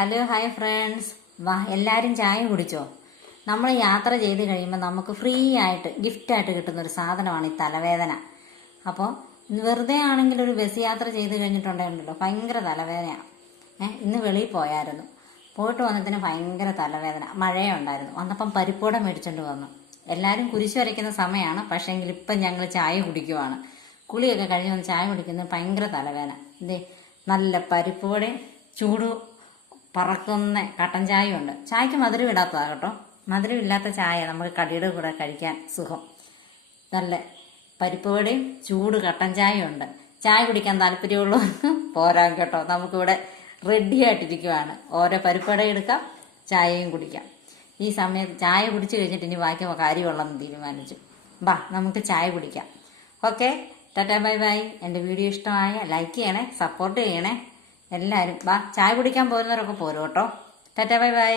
Hello hi friends, വാ എല്ലാവരും ചായ കുടിച്ചോ? നമ്മൾ യാത്ര ചെയ്ത് കഴിയുമ്പോൾ നമുക്ക് ഫ്രീ ആയിട്ട് ഗിഫ്റ്റായിട്ട് കിട്ടുന്ന ഒരു സാധനമാണ് ഈ തലവേദന. അപ്പോൾ വെറുതെ ആണെങ്കിൽ ഒരു ബസ് യാത്ര ചെയ്ത് കഴിഞ്ഞിട്ടുണ്ടെങ്കിലോ ഭയങ്കര തലവേദനയാണ്. ഇന്ന് വെളിയിൽ പോയിട്ട് വന്നതിന് ഭയങ്കര തലവേദന, മഴയുണ്ടായിരുന്നു. വന്നപ്പം പരിപ്പുവട മേടിച്ചുകൊണ്ട് വന്നു. എല്ലാവരും കുരിശ് വരയ്ക്കുന്ന സമയമാണ്, പക്ഷേങ്കിൽ ഇപ്പം ഞങ്ങൾ ചായ കുടിക്കുവാണ്. കുളിയൊക്കെ കഴിഞ്ഞ് വന്ന് ചായ കുടിക്കുന്നത് ഭയങ്കര തലവേദന. ഇതേ നല്ല പരിപ്പുവടയും ചൂട് പറക്കുന്ന കട്ടൻ ചായ ഉണ്ട്. ചായക്ക് മധുരം ഇടാത്തതാണ് കേട്ടോ. മധുരം ഇല്ലാത്ത ചായ നമുക്ക് കടിയുടെ കൂടെ കഴിക്കാൻ സുഖം. നല്ല പരിപ്പുവടയും ചൂട് കട്ടൻ ചായ ഉണ്ട്. ചായ കുടിക്കാൻ താല്പര്യമുള്ളവർക്ക് പോരാൻ കേട്ടോ. നമുക്കിവിടെ റെഡി ആയിട്ടിരിക്കുവാണ്. ഓരോ പരിപ്പുവട എടുക്കാം, ചായയും കുടിക്കാം. ഈ സമയത്ത് ചായ കുടിച്ചു കഴിഞ്ഞിട്ട് ഇനി ബാക്കി കാര്യമുള്ളതെന്ന് തീരുമാനിച്ചു. ബാ നമുക്ക് ചായ കുടിക്കാം. Okay, tata bye bye. എൻ്റെ വീഡിയോ ഇഷ്ടമായ ലൈക്ക് ചെയ്യണേ, സപ്പോർട്ട് ചെയ്യണേ. എല്ലാവരും വാ, ചായ കുടിക്കാൻ പോകുന്നവരൊക്കെ പോരും കേട്ടോ. Tata bye bye.